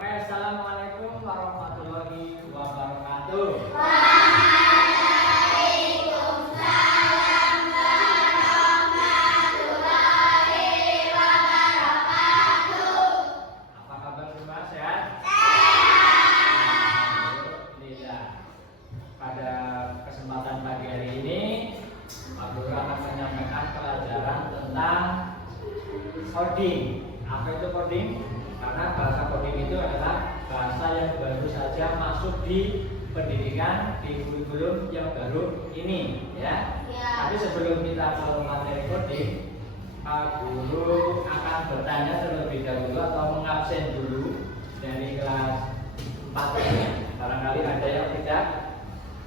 Assalamualaikum warahmatullahi wabarakatuh. Waalaikumsalam warahmatullahi wabarakatuh. Apa kabar semua, sehat? Alhamdulillah. Pada kesempatan pagi hari ini, Pak Guru akan menyampaikan pelajaran tentang coding. Apa itu coding? Karena bahasa coding itu adalah bahasa yang baru saja masuk di pendidikan di kurikulum yang baru ini, ya. Tapi sebelum kita ke materi coding, Pak Guru akan bertanya terlebih dahulu atau mengabsen dulu dari kelas 4 ini. Barangkali ada yang tidak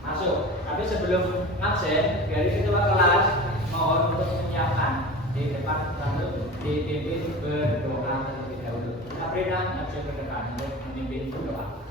masuk. Tapi sebelum absen, dari situ Pak kelas mohon untuk menyiapkan di depan lalu dipimpin berdoa terlebih dahulu. Sabrina maju ke depan untuk memimpin berdoa.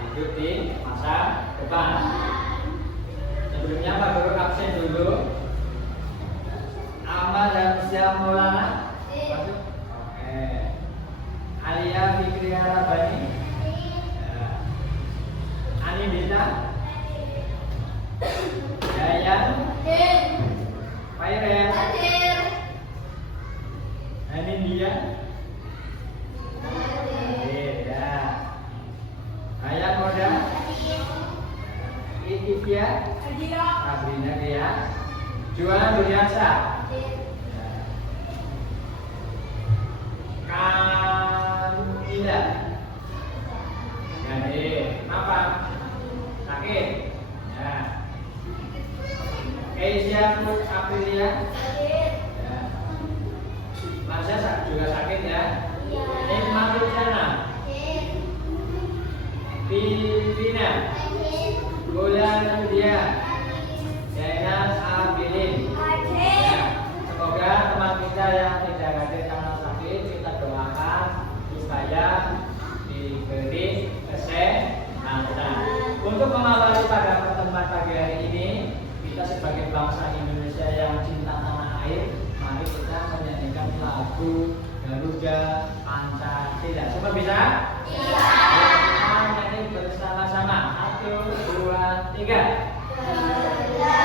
Hidup di masa depan. Sebelumnya Pak Guru absen dulu. Amal dan Siam Maulana masuk. Oke. Alia Fikri Arabani. Ani Dita. Yayan. Fairen. Anindia. Ayah Moda, Itivia, Sabrina dia, Jualan Duriansa, Kamila, jadi apa? Sakit, ya. Keisha Aprilia, ya. Masya juga sakit ya. Nikmat Luciana. Pimpinan Bulan dia Jainas Abilin. Semoga teman kita yang tidak hadir karena sakit, kita doakan supaya diberi kesehatan. Untuk mengawali pada pertemuan pagi hari ini, kita sebagai bangsa Indonesia yang cinta tanah air, mari kita menyanyikan lagu Garuda Pancasila. Semua bisa? Bisa. Bersama-sama 1, 2, 3. Pancasila.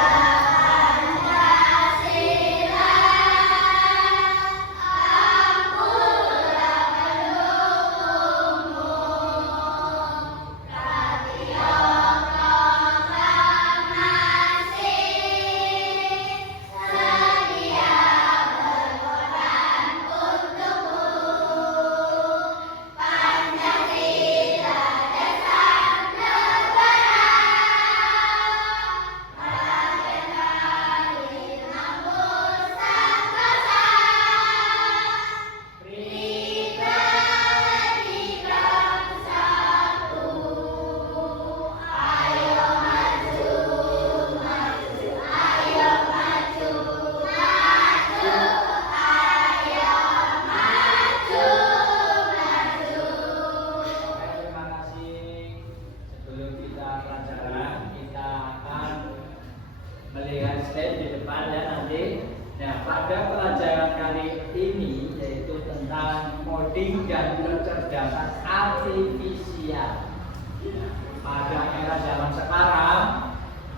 sekarang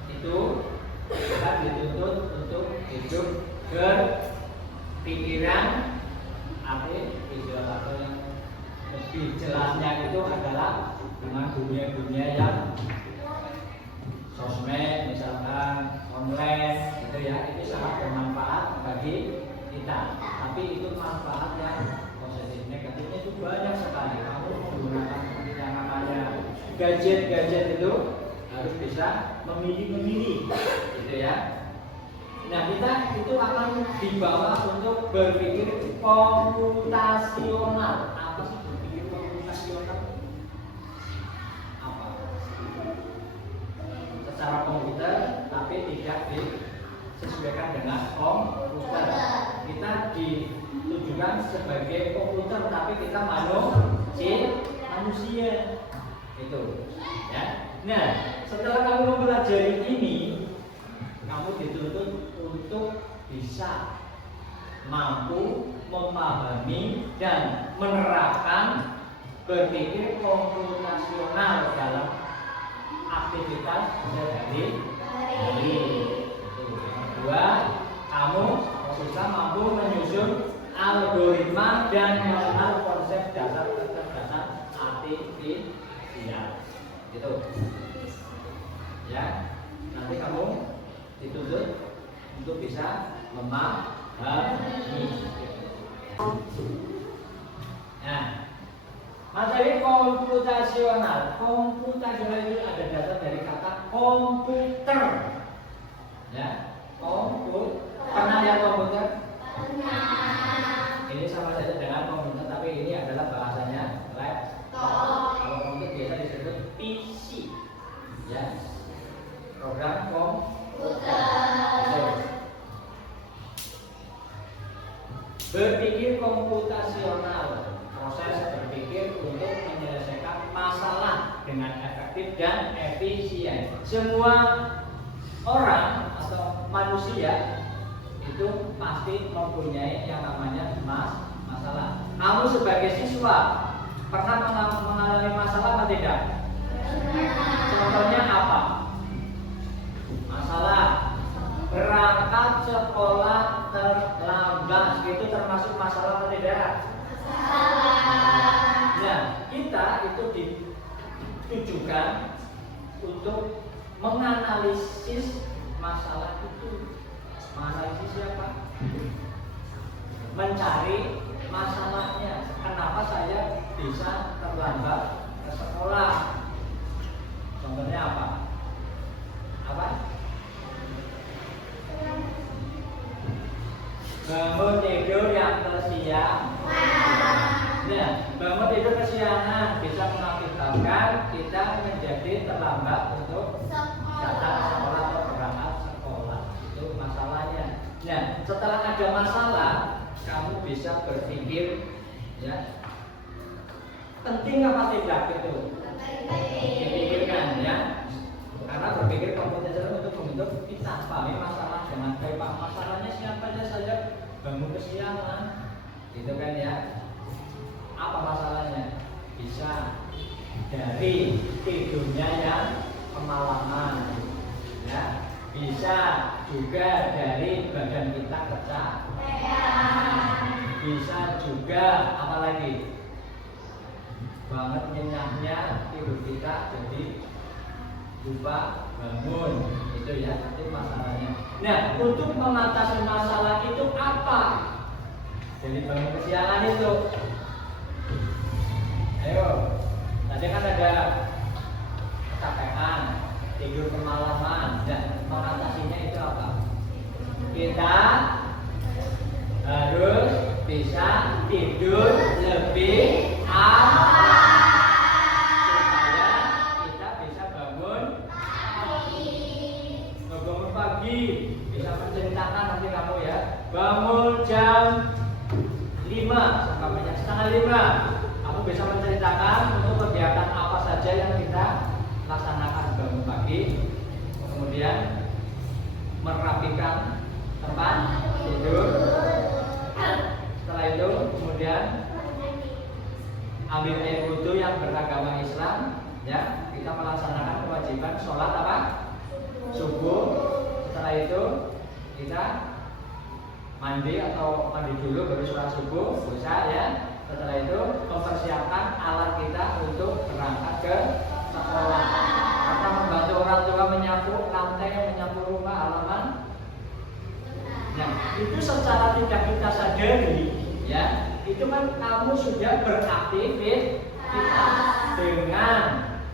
itu kita dituntut untuk hidup berpikiran, arti visual atau yang lebih jelasnya itu adalah dengan dunia-dunia yang sosmed misalkan online gitu ya, itu sangat bermanfaat bagi kita. Tapi itu manfaat yang positif, negatifnya itu banyak sekali. Kamu menggunakan yang namanya gadget itu harus bisa memilih gitu ya. Nah, kita itu akan dibawa untuk berpikir komputasional. Apa sih berpikir komputasional? Apa? Secara komputer, tapi tidak disesuaikan dengan komputer. Kita ditujukan sebagai komputer, tapi kita manusia. Itu, ya. Nah, setelah kamu mempelajari ini, kamu dituntut untuk bisa mampu memahami dan menerapkan berpikir komputasional dalam aktivitas sehari-hari. Yang kedua, kamu bisa mampu menyusun algoritma dan mengenal konsep dasar kecerdasan artifisial. Gitu. Ya, nanti kamu dituntut untuk bisa memahami. Nah, materi komputasional. Komputasional itu ada dasar dari kata komputer. Ya, komputer. Pernah lihat komputer? Pernah. Ini sama saja dengan komputer, tapi ini adalah bahasanya laptop. Kalau komputer biasa disebut PC. Ya, program komputer. Berpikir komputasional, proses berpikir untuk menyelesaikan masalah dengan efektif dan efisien. Semua orang atau manusia itu pasti mempunyai yang namanya masalah. Kamu sebagai siswa pernah mengalami masalah atau tidak? Contohnya apa? Masalah berangkat sekolah terlambat, itu termasuk masalah atau tidak? Masalah. Nah, kita itu ditujukan untuk menganalisis masalah itu. Menganalisis siapa? Mencari masalahnya. Kenapa saya bisa terlambat ke sekolah? Contohnya apa? Apa? Bangun tidur yang kesiangan. Nah, bangun tidur kesiangan bisa mengakibatkan kita menjadi terlambat untuk datang ke sekolah atau berangkat sekolah. Itu masalahnya. Nah, setelah ada masalah, kamu bisa berpikir, ya, penting apa tidak itu? Dipikirkan, ya. Karena berpikir komputasional untuk membentuk kita pahami masalah dengan baik. Masalahnya siapa saja bangun kesiangan, gitu kan ya? Apa masalahnya? Bisa dari tidurnya yang kemalaman, ya. Bisa juga dari badan kita kecapean. Bisa juga apa lagi? Banget nyenyaknya tidur kita jadi lupa bangun, itu ya, itu masalahnya. Nah, untuk mengatasi masalah itu apa? Jadi bangun kesiangan itu. Ayo, tadi kan ada kecapean, tidur kemalaman, dan mengatasinya itu apa? Kita harus bisa tidur lebih awal. Bisa menceritakan nanti kamu ya, bangun jam 5 sampai jam setengah 5. Kamu bisa menceritakan untuk kegiatan apa saja yang kita laksanakan bangun pagi, kemudian merapikan tempat tidur, setelah itu kemudian ambil air wudhu yang beragama Islam, ya, kita melaksanakan kewajiban sholat apa? Subuh. Setelah itu kita mandi atau mandi dulu baru sholat subuh, bisa ya. Setelah itu mempersiapkan alat kita untuk berangkat ke sekolah. Atau membantu orang tua menyapu lantai, menyapu rumah, halaman. Nah, itu secara tidak kita sadari, ya, itu kan kamu sudah beraktivitas dengan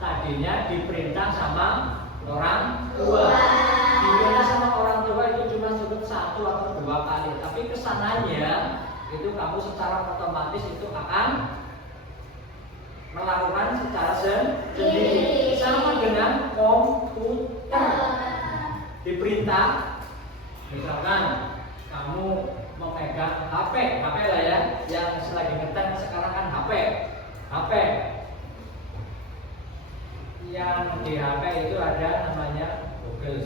tadinya diperintah sama orang tua. Diperintah sama orang tua itu cuma cukup 1 atau 2 kali, tapi kesananya itu kamu secara otomatis itu akan melakukan secara sendiri. Sama dengan komputer. Diperintah, misalkan kamu memegang HP lah ya, yang selagi ngetek sekarang kan HP. Yang di HP itu ada namanya Google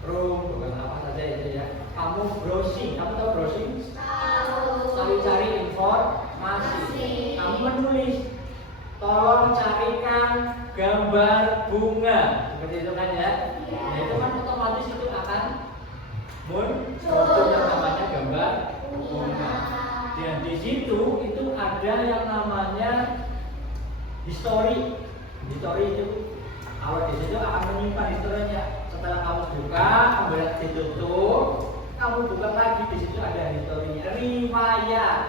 Chrome, bukan apa saja itu ya. Kamu browsing, kamu tahu browsing? Cari informasi. Kamu menulis, tolong carikan gambar bunga, seperti itu kan ya. Nah, itu kan otomatis itu akan muncul yang namanya gambar bunga. Dan di situ itu ada yang namanya history itu. Kalau di situ akan menyimpan historinya. Setelah kamu buka, kemudian ditutup, kamu buka lagi, di situ ada historinya. Riwayat,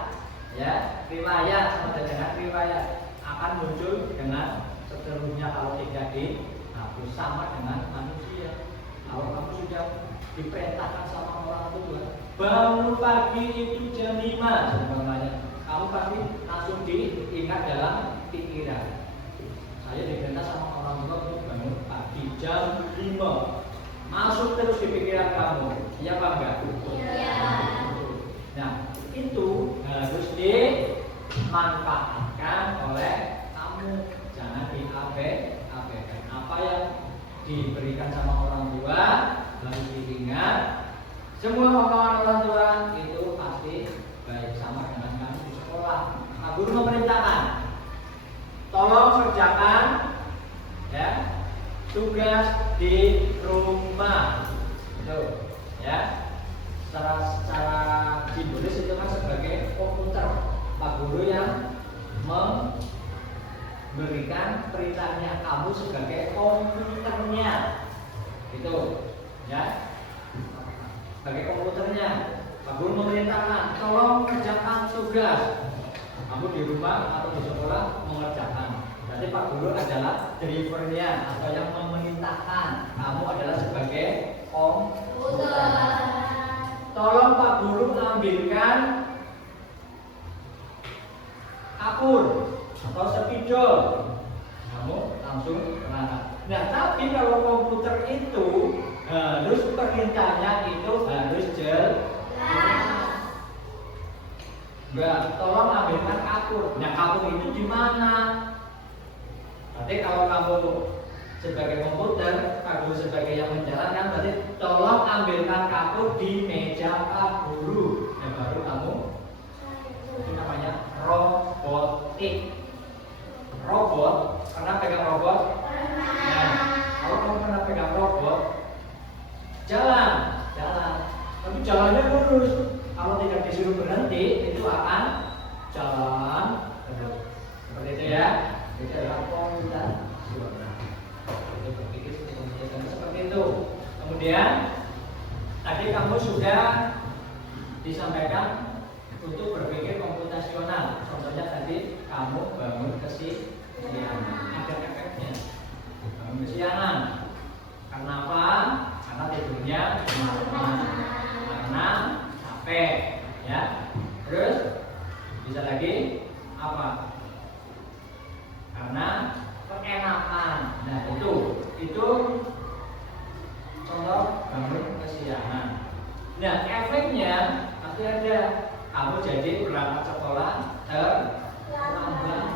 ya, riwayat sama dengan riwayat akan muncul dengan seterusnya kalau tidak dihapus. Sama dengan manusia. Kalau kamu sudah diperintahkan sama orang tua, bangun pagi itu jam 5 sebenarnya, kamu pasti langsung diingat dalam pikiran. Saya diperintah sama orang tua untuk bangun pagi jam 5. Masuk terus di pikiran kamu. Iya apa enggak? Iya. Nah, itu harus dimanfaatkan oleh kamu. Jangan diabaikan. Apa yang diberikan sama orang tua harus diingat. Semua omongan orang tua itu pasti baik, sama dengan kamu di sekolah. Nah, guru memerintahkan, tolong kerjakan ya tugas di rumah. Tuh, ya. Secara simbolis itu kan sebagai komputer. Pak guru yang memberikan perintahnya, kamu sebagai komputernya. Itu, ya. Sebagai komputernya, Pak guru memerintahkan, tolong kerjakan tugas. Kamu di rumah atau di sekolah mengerjakan. Berarti Pak guru adalah drivernya atau yang memerintahkan. Kamu adalah sebagai komputer. Tolong Pak guru ambilkan kapur atau spidol. Kamu langsung berangkat. Nah, tapi kalau komputer itu harus perintahnya itu harus jelas. Enggak, tolong ambilkan kapur. Nah, kapur itu di mana? Berarti kalau kamu sebagai komputer, Pak guru sebagai yang menjalankan, berarti tolong ambilkan kapur di meja Pak guru. Nah, baru kamu, itu namanya robotik. Robot, pernah pegang robot? Nah, kalau kamu pernah pegang robot, jalan. Tapi jalannya lurus. Kalau tidak disuruh berhenti, itu akan jalan terus. Seperti itu ya. Itu adalah komputer. Itu berpikir seperti itu. Kemudian tadi kamu sudah disampaikan untuk berpikir komputasional. Contohnya tadi kamu bangun kesiangan, ada efeknya. Bangun kesiangan. Karena apa? Karena tidurnya malam. Karena capek, ya. Terus bisa lagi apa? Karena keenakan. Nah, itu contoh bangun kesiangan. Nah, efeknya pasti ada. Kamu jadi berangkat sekolah terlambat.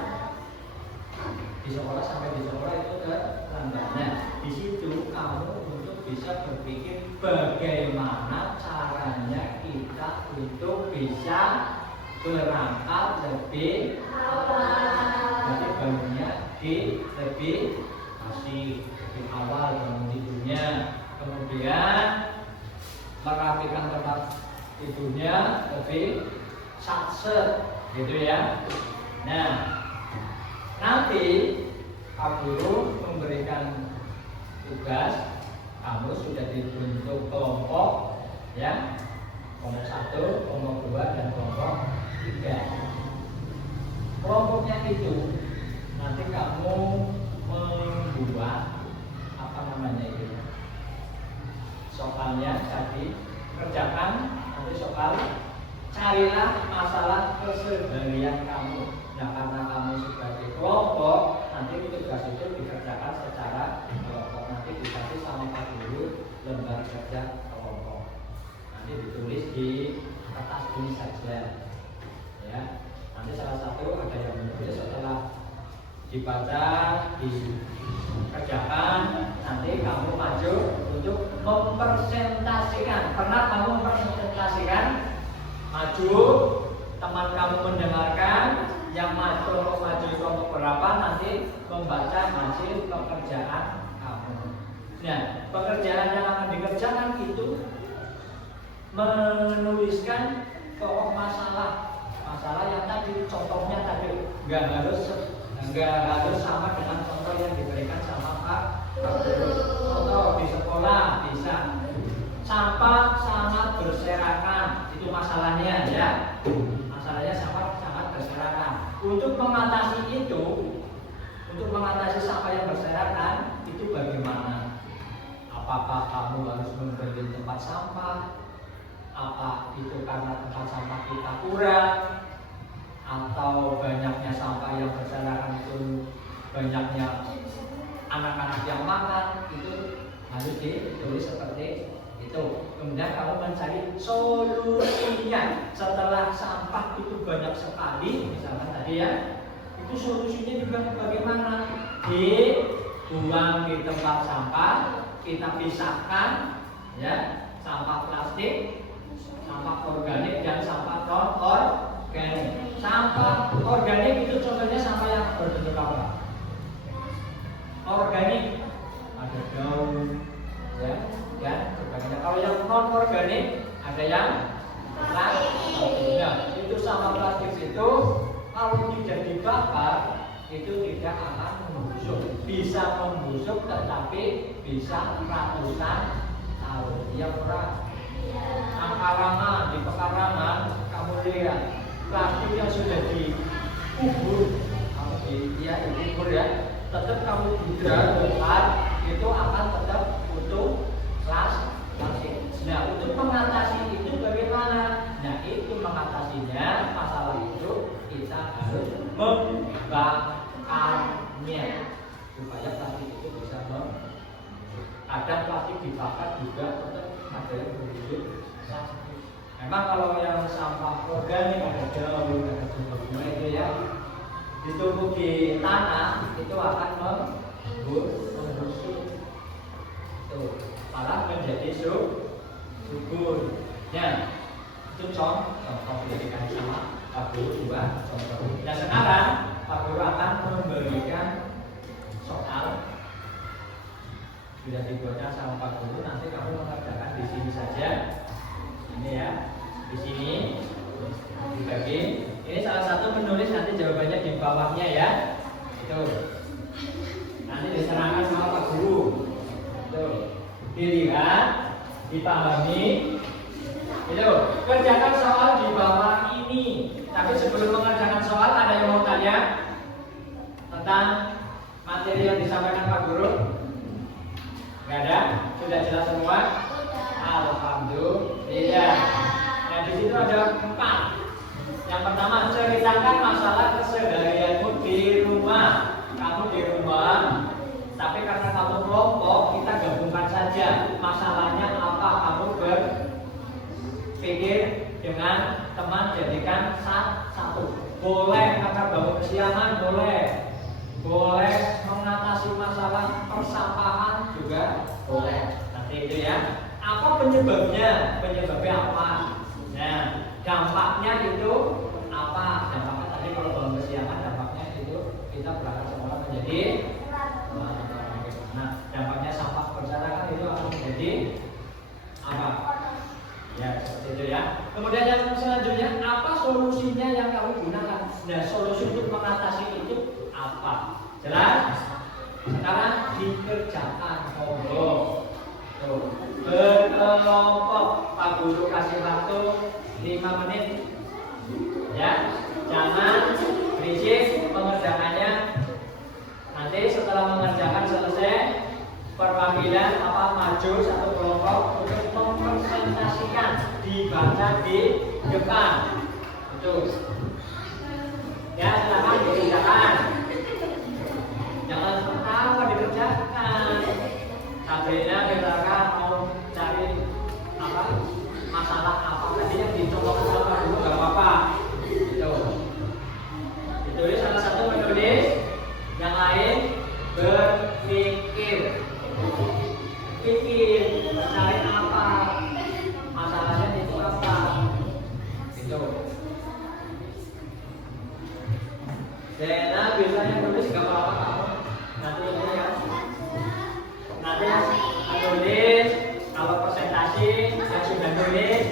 Di sekolah sampai di sekolah itu terlambat. Nah, di situ kamu untuk bisa berpikir bagaimana caranya kita untuk bisa berangkat lebih awal. Jadi bangunnya lebih pasti. tidurnya lebih satset gitu ya. Nah, nanti Pak Guru memberikan tugas, kamu sudah dibentuk kelompok ya, kelompok 1, kelompok 2, dan kelompok 3. Kelompoknya itu nanti kamu membuat apa namanya itu soalnya, jadi kerjakan nanti soal, carilah masalah keseharian kamu. Nah, karena kamu sebagai kelompok, nanti tugas itu dikerjakan secara kelompok. Nanti dikasih sama Pak Guru lembar kerja kelompok. Nanti ditulis di kertas ini saja, ya. Nanti salah satu ada yang menulis, setelah dibaca, dikerjakan, nanti kamu maju untuk mempresentasikan. Pernah kamu mempresentasikan? Maju, teman kamu mendengarkan, yang maju kelompok berapa nanti membaca hasil pekerjaan kamu. Nah, pekerjaan yang akan dikerjakan itu menuliskan pokok masalah yang tadi, contohnya tadi nggak harus sama dengan contoh yang diberikan sama Pak Guru. Contoh di sekolah bisa sampah sangat berserakan, itu masalahnya ya. Masalahnya sangat berserakan. Untuk mengatasi itu, untuk mengatasi sampah yang berserakan itu bagaimana? Apakah kamu harus membeli tempat sampah? Apa itu karena tempat sampah kita kurang? Atau banyaknya sampah yang berserakan itu banyaknya anak-anak yang makan? Itu harus ditulis seperti itu. Kemudian kamu mencari solusinya. Setelah sampah itu banyak sekali, misalkan tadi ya, itu solusinya juga bagaimana? Dibuang di tempat sampah, kita pisahkan ya, sampah plastik, sampah organik, dan sampah non organik. Sampah organik itu contohnya sampah yang berbentuk apa? Organik, ada daun ya, dan sebagainya. Kalau yang non organik ada yang plastik. Nah, itu sampah plastik itu kalau tidak dibakar itu tidak akan membusuk. Bisa membusuk tetapi bisa ratusan tahun. Ya pernah di pekarangan kamu lihat plastik yang sudah dikubur, kamu dikubur ya, tetap kamu bongkar itu akan tetap utuh plastik. Nah, untuk mengatasi itu bagaimana? Nah, itu mengatasinya masalah itu kita harus membakarnya supaya plastik itu bisa kadang plastik dibakar juga tetap ada yang berbusuk plastik. Memang kalau yang sampah organik ada daun, ada bunga itu ya, ditumpuk di tanah itu akan membusuk. Tuh, malah menjadi subur. Ya, itu contoh diberikan sama Pak Guru juga contoh. Nah, sekarang Pak Guru akan memberikan soal. Sudah dibuatkan sama Pak Guru, nanti kamu mengerjakan di sini saja. Ini ya, di sini dibagi. Ini salah satu menulis, nanti jawabannya di bawahnya ya. Itu nanti diserahkan sama Pak Guru. Itu dilihat, dipahami. Itu kerjakan soal di bawah ini. Tapi sebelum mengerjakan soal, ada yang mau tanya tentang materi yang disampaikan Pak Guru? Nggak ada? Sudah jelas semua? Alhamdulillah. Nah, di situ ada 4. Yang pertama, ceritakan masalah keseharianmu di rumah. Kamu di rumah, tapi karena kamu kelompok, kita gabungkan saja masalahnya apa. Kamu berpikir dengan teman, jadikan satu. Boleh karena bangun kesiangan, boleh mengatasi masalah persampahan juga boleh. Nanti itu ya. Apa penyebabnya? Penyebabnya apa? Nah, dampaknya itu apa? Dampaknya tadi kalau bangun kesiangan, dampaknya itu kita berangkat sekolah menjadi nah, dampaknya sampah berserakan itu akan menjadi apa? Ya, seperti itu ya. Kemudian yang selanjutnya, apa solusinya yang kamu gunakan? Nah, solusi untuk mengatasi itu apa? Jelas? Sekarang dikerjakan. Tuh. Berkelompok. Pak Guru kasih waktu 5 menit. Ya, jangan berisik pengerjaannya. Nanti setelah mengerjakan selesai, perwakilan maju satu kelompok untuk mempresentasikan, dibaca di depan. Itu. Ya, silakan dikerjakan. Jangan pertama dikerjakan. Sabrina misalkan mau cari apa masalah apa tadi yang dicontohkan sama dulu nggak apa-apa. Ditulis salah satu menulis, yang lain berpikir. Pikir, cari apa masalahnya itu apa. Itu. Zena biasanya nulis nggak apa-apa kamu. Nanti ini ya. Nanti nulis kalau presentasi yang sudah nulis.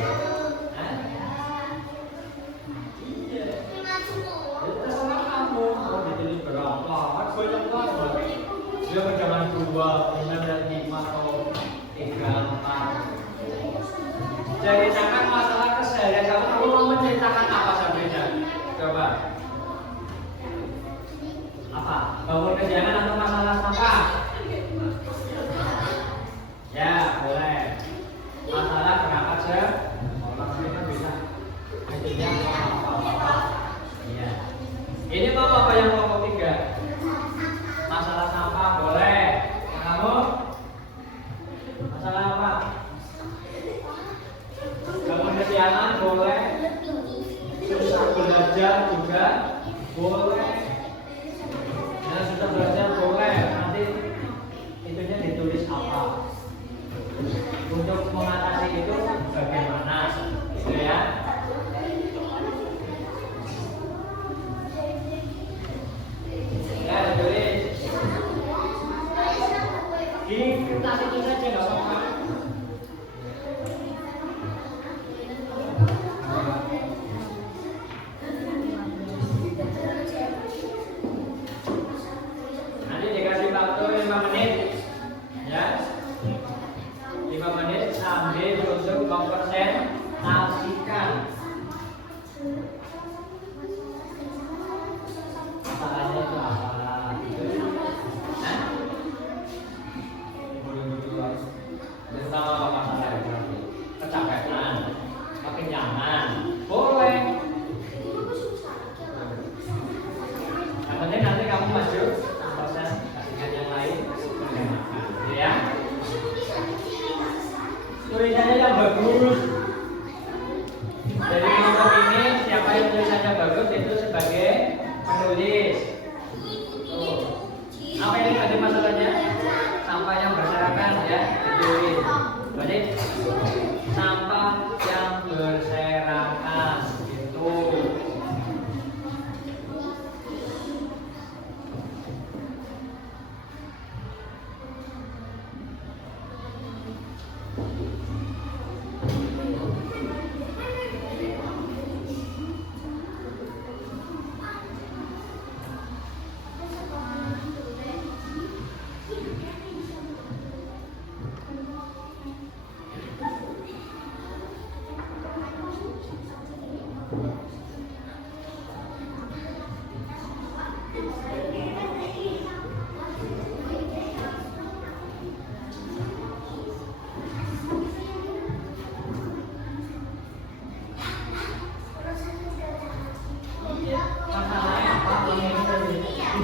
Dia jangan 2, kemudian dan 5 atau 3, 4. Ceritakan masalah keseharian kamu mau menceritakan apa Sabrina? Coba. Apa? Bangun kegiatan atau masalah sampah? Ya, boleh. Masalah berangkat Sabrina bisa. Intinya apa? Iya. Ini mau apa yang pokok 3? Masalah sampah boleh. Kamu? Masalah apa? Bangun kesiangan boleh. Susah belajar juga boleh. Nah, susah belajar boleh. Nanti itunya ditulis apa? Untuk mengatasi itu bagaimana? Gitu ya. Di kertas itu saja nggak apa-apa. Nanti dikasih waktu 5 menit, ya. 5 menit sambil untuk mempresentasikan. Masalahnya itu apa? Tentang masalah kecapean, kekenyangan, boleh. Yang penting nanti kamu maju proses kasihkan yang lain mendengarkan, ya. Tulisannya yang bagus. Dari kelompok ini siapa yang tulisannya bagus itu sebagai penulis. Apa ini tadi masalahnya? Sampah yang berserakan ya. Berarti sampah yang berserakan itu.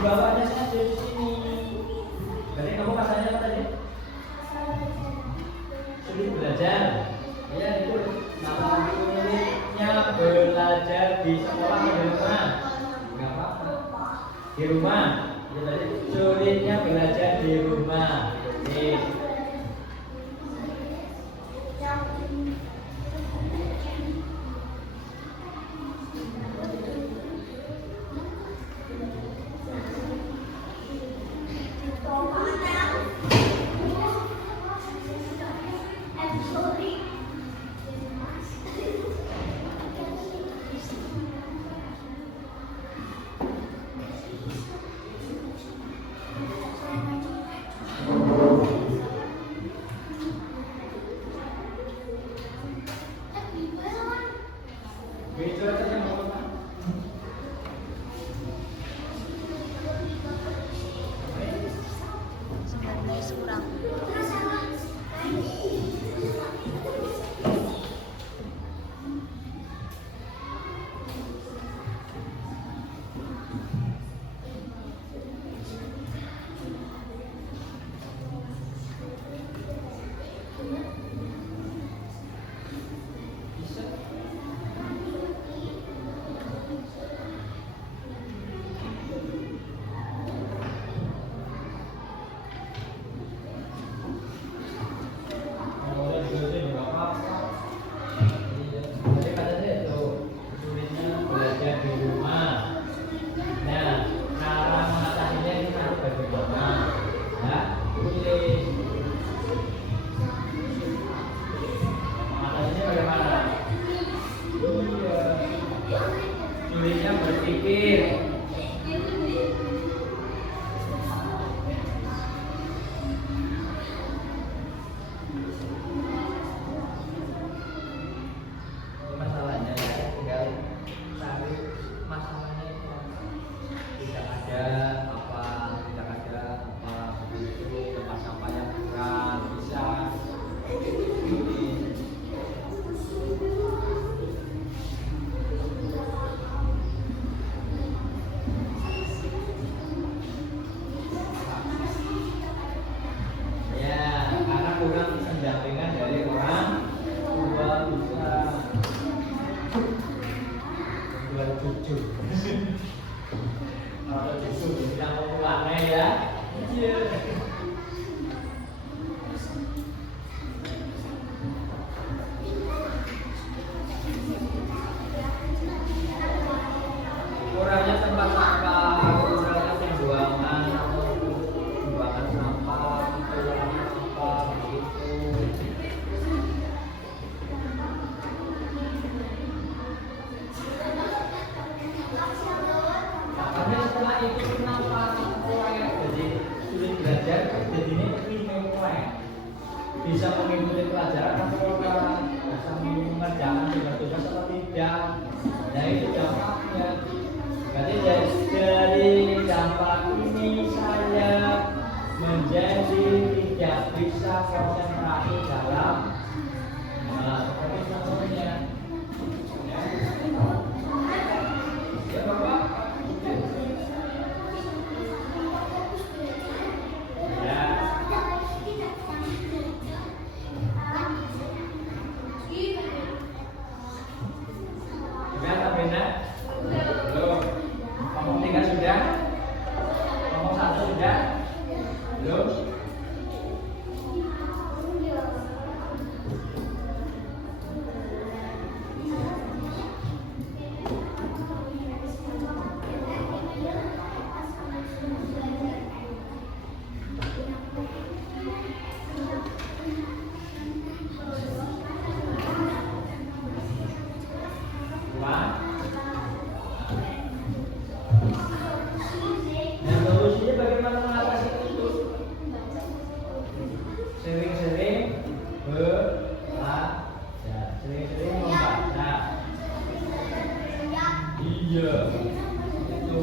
Bawahnya saja di sini. Berarti kamu masalahnya apa tadi? Sulit belajar. Ya itu. Nama sulitnya belajar di sekolah atau di rumah? Enggak apa-apa. Di rumah. Ya, berarti sulitnya belajar di rumah. Oke. kurang pendampingan dari orang tua bisa dua cucu. Kalau cucu bilang aneh ya. Iya. Kurangnya tempat sampah, kurangnya pembuangan sampah, pembuangan sampah begitu. Makanya setelah itu kenapa proyek jadi sulit belajar, jadi ini proyek bisa mengikuti pelajaran atau bisa mengerjakan tugas atau tidak. Nah itu dampaknya. Berarti dari dampak ini saya menjadi tidak bisa konsentrasi dalam seperti contohnya. Ya Bapak. Ya. Sudah Sabina? Belum. Ngomong 3 sudah? Ngomong 1 sudah? Belum? Sering-sering belajar, sering-sering membaca. Iya, itu.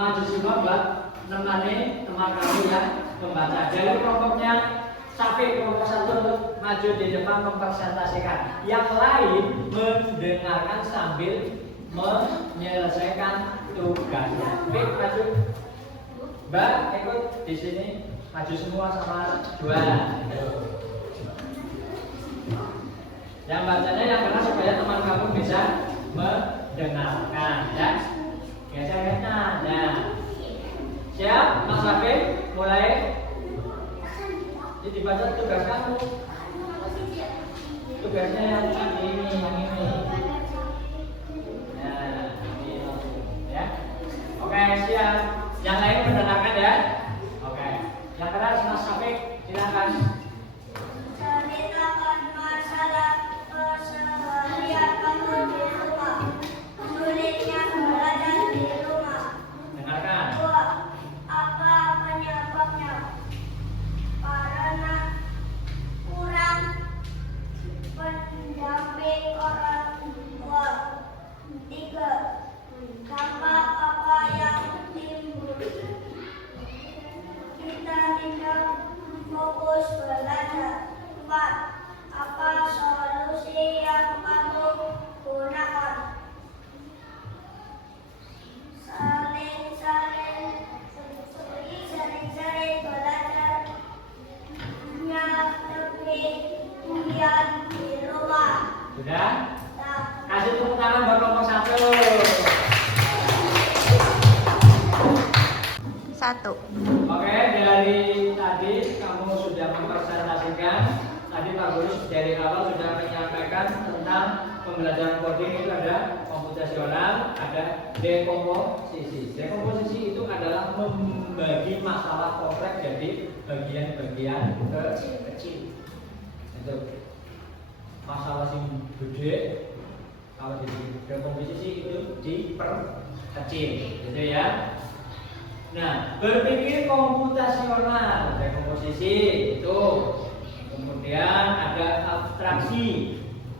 Maju semua buat nemani teman kamu yang membaca. Jadi kelompoknya sampai kelompok 1 maju di depan mempresentasikan. Yang lain mendengarkan sambil menyelesaikan tugasnya. Baik, maju. Mbak, ikut di sini. Maju semua sama 2. Yang bacanya yang benar supaya teman kamu bisa mendengarkan, ya. Geser-geser. Nah, siap, Mas Hafid? Mulai. Jadi dibaca tugas kamu. Tugasnya yang ini, yang ini. Nah, ini ya. Oke, siap. Yang lain mendengarkan ya. Oke. Yang keras Mas Hafid, silakan. Ceritakan masalah keseharian kamu di rumah. Sulitnya belajar di rumah. Dengarkan. 2. Apa penyebabnya? Karena kurang pendamping orang tua. 3. Dampak apa yang timbul? Kita tidak fokus belajar. 4. 4. Apa solusi yang kamu gunakan? Sering-sering belajarnya lebih giat di rumah. Sudah? Nah, Kasih tepuk tangan buat kelompok 1. 1. Oke, dari tadi kamu sudah mempresentasikan. Tadi Pak Guru dari awal sudah menyampaikan tentang pembelajaran coding itu ada komputasional, ada dekomposisi. Dekomposisi itu adalah membagi masalah kompleks jadi bagian-bagian kecil. Itu masalah yang gede, kalau di dekomposisi itu diperkecil, gitu ya. Nah, berpikir komputasional, dekomposisi itu. Kemudian ada abstraksi,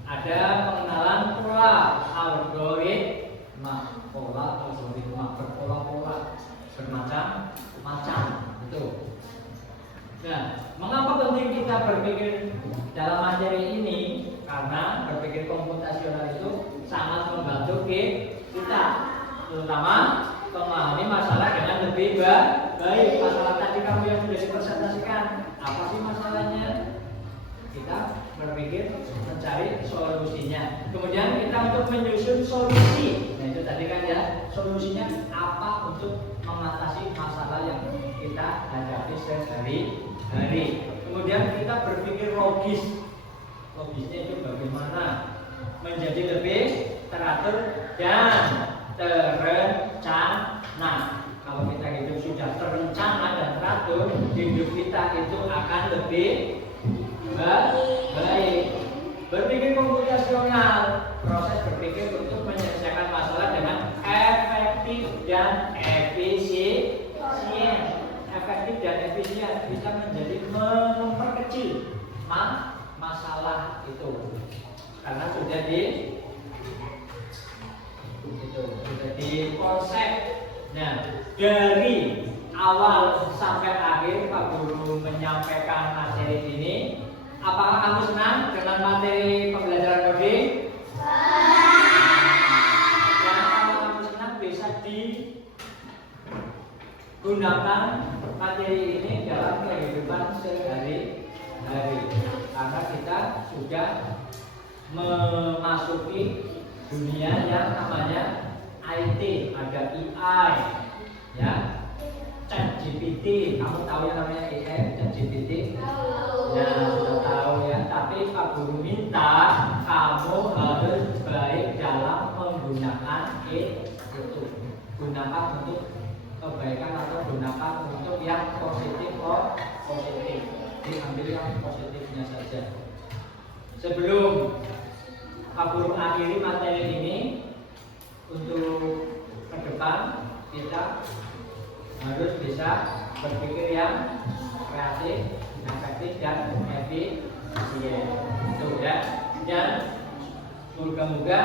ada pengenalan pola, algoritma, berpola-pola, bermacam-macam, itu. Nah, mengapa penting kita berpikir dalam materi ini? Karena berpikir komputasional itu sangat membantu kita, terutama memahami masalah dengan lebih baik. Masalah tadi kamu yang sudah dipresentasikan, apa sih masalahnya? Kita berpikir mencari solusinya. Kemudian kita untuk menyusun solusi. Nah itu tadi kan ya, solusinya apa untuk mengatasi masalah yang kita hadapi sehari-hari. Kemudian kita berpikir logis. Logisnya itu bagaimana menjadi lebih teratur dan terencana. Kalau kita hidup sudah terencana dan teratur, hidup kita itu akan lebih baik. Berpikir komputasional, proses berpikir untuk menyelesaikan masalah dengan efektif dan efisien. Efektif dan efisien bisa menjadi memperkecil masalah itu, karena sudah di konsep. Nah, dari awal sampai akhir Pak Guru menyampaikan materi ini, apakah kamu senang dengan materi pembelajaran coding? Dan kalau kamu senang, bisa digunakan materi ini dalam kehidupan sehari-hari, karena kita sudah memasuki dunia yang namanya IT, ada AI, ya, ChatGPT. Kamu tahu yang namanya AI, ChatGPT? Ya, sudah tahu ya. Tapi Pak Guru minta kamu harus baik dalam menggunakan itu. Gunakan untuk kebaikan atau gunakan untuk yang positif. Diambil yang positifnya saja. Sebelum Pak Guru akhiri materi ini, untuk ke depan kita harus bisa berpikir yang kreatif, efektif dan efisien. Itu ya. Dan moga-moga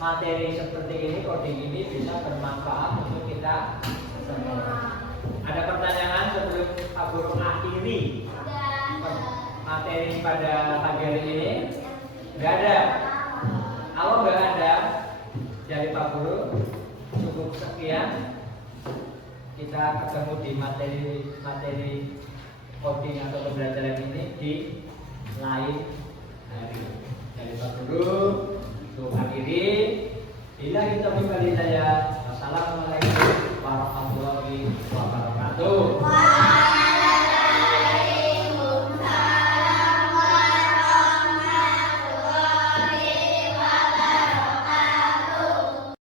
materi seperti ini, coding ini bisa bermanfaat untuk kita semua. Ada pertanyaan sebelum Pak Guru akhiri materi pada pagi hari ini? Enggak ada. Kalau enggak ada dari Pak Guru, cukup sekian. Kita ketemu di materi coding atau pembelajaran ini di lain hari. Dari Pak Guru